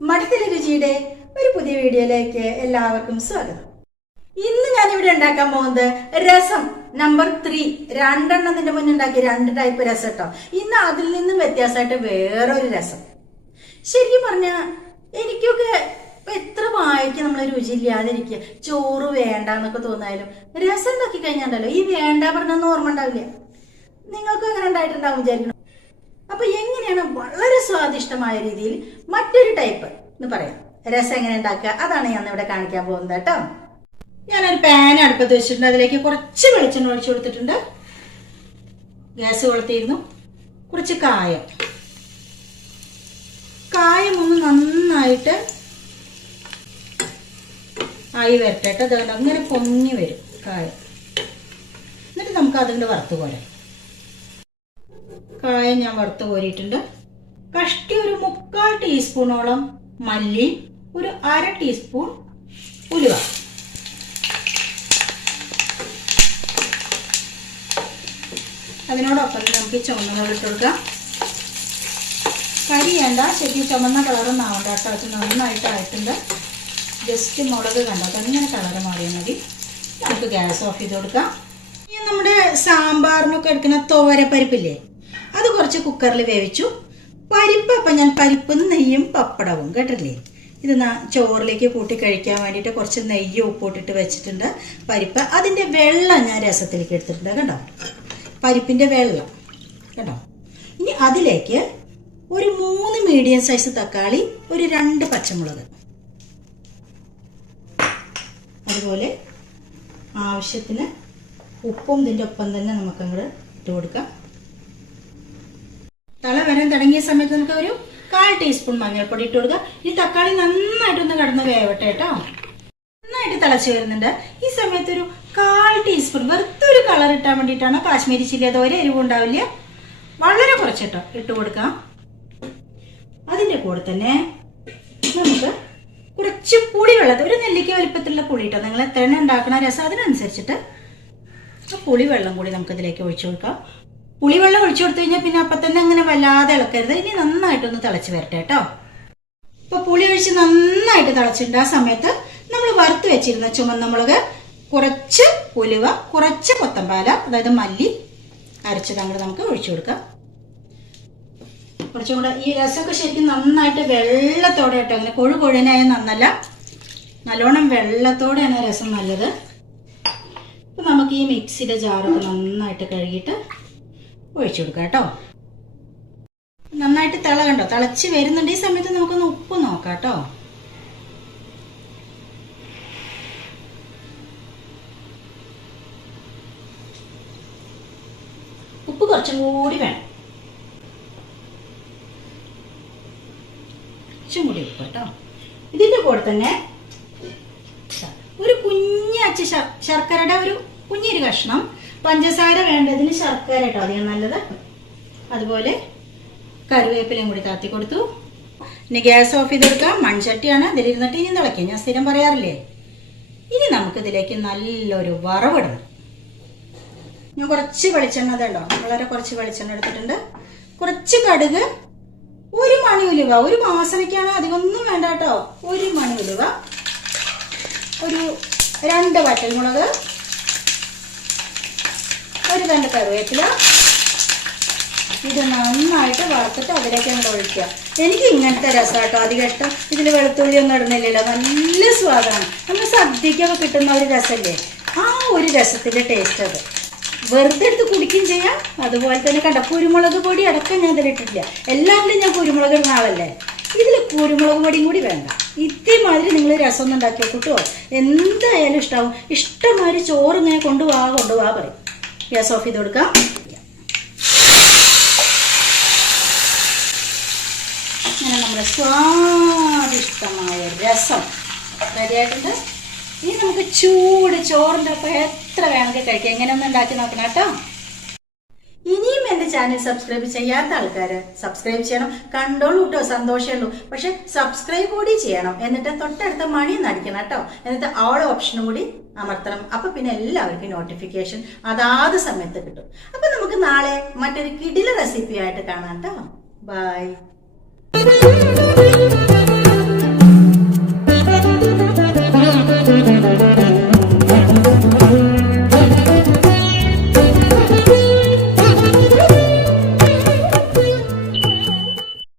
മടിത്തല രുചിയുടെ ഒരു പുതിയ വീഡിയോയിലേക്ക് എല്ലാവർക്കും സ്വാഗതം. ഇന്ന് ഞാൻ ഇവിടെ ഉണ്ടാക്കാൻ പോകുന്നത് രസം നമ്പർ ത്രീ രണ്ടെണ്ണത്തിന്റെ മുന്നുണ്ടാക്കി രണ്ട് ടൈപ്പ് രസം കേട്ടോ ഇന്ന് അതിൽ നിന്നും വ്യത്യാസമായിട്ട് വേറൊരു രസം. ശരിക്കും പറഞ്ഞ എനിക്കൊക്കെ എത്ര വായിക്കും നമ്മളെ രുചിയില്ലാതിരിക്കുക ചോറ് വേണ്ട എന്നൊക്കെ തോന്നായാലും രസം നോക്കി കഴിഞ്ഞാണ്ടല്ലോ ഈ വേണ്ട പറഞ്ഞൊന്നും ഓർമ്മ ഉണ്ടാവില്ല. നിങ്ങൾക്കും എങ്ങനെ ഉണ്ടായിട്ടുണ്ടാവും വിചാരിക്കണം അപ്പൊ എങ്ങനെയാണ് വളരെ സ്വാദിഷ്ടമായ രീതിയിൽ മറ്റൊരു ടൈപ്പ് എന്ന് പറയാം. രസം എങ്ങനെ ഉണ്ടാക്കുക? അതാണ് ഞാൻ ഇവിടെ കാണിക്കാൻ പോകുന്നത് കേട്ടോ. ഞാനൊരു പാൻ അടുപ്പത്ത് വെച്ചിട്ടുണ്ട്. അതിലേക്ക് കുറച്ച് വെളിച്ചെണ്ണ ഒഴിച്ചു കൊടുത്തിട്ടുണ്ട്. ഗ്യാസ് കൊളുത്തിയിരുന്നു. കുറച്ച് കായം. കായം ഒന്ന് നന്നായിട്ട് ആയി വരട്ടെ കേട്ടോ. അതുകൊണ്ട് അങ്ങനെ പൊങ്ങി വരും കായം. എന്നിട്ട് നമുക്ക് അതുകൊണ്ട് വറുത്ത് പോരാം കായം ഞാൻ വറുത്ത് കോരിയിട്ടുണ്ട്. കഷ്ടി ഒരു മുക്കാൽ ടീസ്പൂണോളം മല്ലി ഒരു അര ടീസ്പൂൺ ഉലുവ. അതിനോടൊപ്പം നമുക്ക് ഈ ചുവന്ന മുളക് ഇട്ട് കൊടുക്കാം. കരിയണ്ട ശരിക്കും ചുമന്ന കളറൊന്നും ആവണ്ട കേട്ടോ. അത് നന്നായിട്ട് ആയിട്ടുണ്ട്. ജസ്റ്റ് മുളക് കണ്ടോ? അങ്ങനെ കളർ മാറിയാൽ മതി. നമുക്ക് ഗ്യാസ് ഓഫ് ചെയ്ത് കൊടുക്കാം. ഇനി നമ്മുടെ സാമ്പാറിനൊക്കെ എടുക്കുന്ന തോരപ്പരിപ്പില്ലേ? കുറച്ച് കുക്കറിൽ വേവിച്ചു. പരിപ്പ് അപ്പം ഞാൻ പരിപ്പും നെയ്യും പപ്പടവും കേട്ടില്ലേ ഇത് ചോറിലേക്ക് കൂട്ടി കഴിക്കാൻ വേണ്ടിയിട്ട് കുറച്ച് നെയ്യ് ഉപ്പിട്ടിട്ട് വെച്ചിട്ടുണ്ട്. പരിപ്പ് അതിന്റെ വെള്ളം ഞാൻ രസത്തിലേക്ക് എടുത്തിട്ടുണ്ട് കേട്ടോ. പരിപ്പിന്റെ വെള്ളം കേട്ടോ. ഇനി അതിലേക്ക് ഒരു മൂന്ന് മീഡിയം സൈസ് തക്കാളി ഒരു രണ്ട് പച്ചമുളക്. അതുപോലെ ആവശ്യത്തിന് ഉപ്പും ഇതിന്റെ ഒപ്പം തന്നെ നമുക്കങ്ങോട്ട് ഇട്ട് കൊടുക്കാം. തുടങ്ങിയ സമയത്ത് നമുക്ക് ഒരു കാൽ ടീസ്പൂൺ മഞ്ഞൾപ്പൊടി ഇട്ട് കൊടുക്കുക. ഈ തക്കാളി നന്നായിട്ടൊന്ന് കടന്ന് വേവട്ടെ കേട്ടോ. നന്നായിട്ട് തിളച്ച് വരുന്നുണ്ട്. ഈ സമയത്ത് ഒരു കാൽ ടീസ്പൂൺ വെറുതെ ഒരു കളർ ഇട്ടാൻ വേണ്ടിയിട്ടാണ് കാശ്മീരി ചില്ലി അത് ഒരു എരിവ് ഉണ്ടാവില്ല. വളരെ കുറച്ചിട്ടോ ഇട്ട് കൊടുക്കാം അതിന്റെ കൂടെ തന്നെ നമുക്ക് കുറച്ച് പുളി വെള്ളം ഒരു നെല്ലിക്ക വലിപ്പത്തിലുള്ള പുളി കേട്ടോ നിങ്ങൾ എത്രയാണ് ഉണ്ടാക്കണ രസം അതിനനുസരിച്ചിട്ട് പുളിവെള്ളം പുളി വെള്ളം കൂടി നമുക്ക് ഇതിലേക്ക് ഒഴിച്ചു കൊടുക്കാം. പുളിവെള്ളം ഒഴിച്ചു കൊടുത്തു കഴിഞ്ഞാൽ പിന്നെ അപ്പം വല്ലാതെ ഇളക്കരുത്. ഇനി നന്നായിട്ടൊന്ന് തിളച്ച് വരട്ടെ കേട്ടോ. ഇപ്പൊ പുളി ഒഴിച്ച് നന്നായിട്ട് തിളച്ചിട്ടുണ്ട്. ആ സമയത്ത് നമ്മൾ വറുത്ത് വെച്ചിരുന്ന ചുമന്ന മുളക് കുറച്ച് ഉലുവ കുറച്ച് കൊത്തമ്പാല അതായത് മല്ലി അരച്ചത് അങ്ങോട്ട് നമുക്ക് ഒഴിച്ചു കൊടുക്കാം. കുറച്ചും കൂടെ ഈ രസമൊക്കെ ശരിക്കും നന്നായിട്ട് വെള്ളത്തോടെ കേട്ടോ. അങ്ങനെ കൊഴു കൊഴുനായ നന്നല്ല. നല്ലോണം വെള്ളത്തോടെയാണ് രസം നല്ലത്. അപ്പം നമുക്ക് ഈ മിക്സിയുടെ ജാറൊക്കെ നന്നായിട്ട് കഴുകിയിട്ട് ഒഴിച്ചു കൊടുക്കാം കേട്ടോ. നന്നായിട്ട് തിള കണ്ടോ? തിളച്ച് വരുന്നുണ്ട്. ഈ സമയത്ത് നമുക്കൊന്ന് ഉപ്പ് നോക്കാം കേട്ടോ. ഉപ്പ് കുറച്ചും കൂടി വേണം. കുറച്ചും കൂടി ഉപ്പ് കേട്ടോ. ഇതിന്റെ കൂടെ തന്നെ ഒരു കുഞ്ഞ അച്ഛ ശർക്കരയുടെ ഒരു കുഞ്ഞൊരു കഷ്ണം പഞ്ചസാര വേണ്ടതിന് ശർക്കര കേട്ടോ. അധികം നല്ലത്. അതുപോലെ കറിവേപ്പിലയും കൂടി താത്തി കൊടുത്തു. ഇനി ഗ്യാസ് ഓഫ് ചെയ്ത് കൊടുക്കാം മൺചട്ടിയാണ്. ഇതിലിരുന്നിട്ട് ഇനി തിളയ്ക്കാം ഞാൻ സ്ഥിരം പറയാറില്ലേ? ഇനി നമുക്ക് ഇതിലേക്ക് നല്ലൊരു വറവിടണം ഞാൻ കുറച്ച് വെളിച്ചെണ്ണ അതുണ്ടോ വളരെ കുറച്ച് വെളിച്ചെണ്ണ എടുത്തിട്ടുണ്ട്. കുറച്ച് കടുക് ഒരു മണി ഉലുവ. ഒരു മാസനയ്ക്കാണ് അധികമൊന്നും വേണ്ട കേട്ടോ. ഒരു മണി ഉലുവ. ഒരു രണ്ട് വറ്റൽമുളക്. ഒരു രണ്ട് കറിവേപ്പില. ഇത് നന്നായിട്ട് വറുത്തിട്ട് അതിലേക്ക് അങ്ങോട്ട് ഒഴിക്കുക. എനിക്ക് ഇങ്ങനത്തെ രസം കേട്ടോ അധികം ഇഷ്ടം. ഇതിൽ വെളുത്തുള്ളി ഒന്നും ഇടുന്നില്ലല്ലോ. നല്ല സ്വാദാണ്. നമ്മൾ സദ്യക്കൊക്കെ കിട്ടുന്ന ഒരു രസമല്ലേ ആ ഒരു രസത്തിന്റെ ടേസ്റ്റ് അത്. വെറുതെ എടുത്ത് കുടിക്കുകയും ചെയ്യാം. അതുപോലെ തന്നെ കണ്ട കുരുമുളക് പൊടി അടക്കം ഞാൻ ഇതിലിട്ടിട്ടില്ല എല്ലാവരുടെയും ഞാൻ കുരുമുളക് ഇടുന്ന ആളല്ലേ? ഇതിൽ കുരുമുളക് പൊടിയും കൂടി വേണ്ട. ഇതേമാതിരി നിങ്ങൾ രസം ഒന്നും ഉണ്ടാക്കി കൂട്ടുമോ എന്തായാലും ഇഷ്ടമാവും ഇഷ്ടമാതിരി ചോറ് ഇങ്ങനെ കൊണ്ടുപോവാ കൊണ്ടുപോവാ പറയും. ഗ്യാസ് ഓഫ് ചെയ്ത് കൊടുക്കാം. നമ്മുടെ സ്വാദിഷ്ടമായ രസം. റെഡിയായിട്ടുണ്ട്? ഇനി നമുക്ക് ചൂട് ചോറിന്റെ ഒപ്പം എത്ര വേണമെങ്കിൽ കഴിക്കാം. എങ്ങനെ ഒന്ന് ഉണ്ടാക്കി നോക്കണം കേട്ടോ. ഇനിയും എന്റെ ചാനൽ സബ്സ്ക്രൈബ് ചെയ്യാത്ത ആൾക്കാർ സബ്സ്ക്രൈബ് ചെയ്യണം. കണ്ടോളൂ കേട്ടോ സന്തോഷമേ ഉള്ളൂ. പക്ഷെ സബ്സ്ക്രൈബ് കൂടി ചെയ്യണം. എന്നിട്ട് തൊട്ടടുത്ത മണി നടിക്കണം കേട്ടോ. എന്നിട്ട് ഓൾ ഓപ്ഷനും കൂടി അമർത്തണം. അപ്പൊ പിന്നെ എല്ലാവർക്കും നോട്ടിഫിക്കേഷൻ അതാത് സമയത്ത് കിട്ടും. അപ്പൊ നമുക്ക് നാളെ മറ്റൊരു കിടില റെസിപ്പി ആയിട്ട് കാണാം കേട്ടോ. Bye Thank you.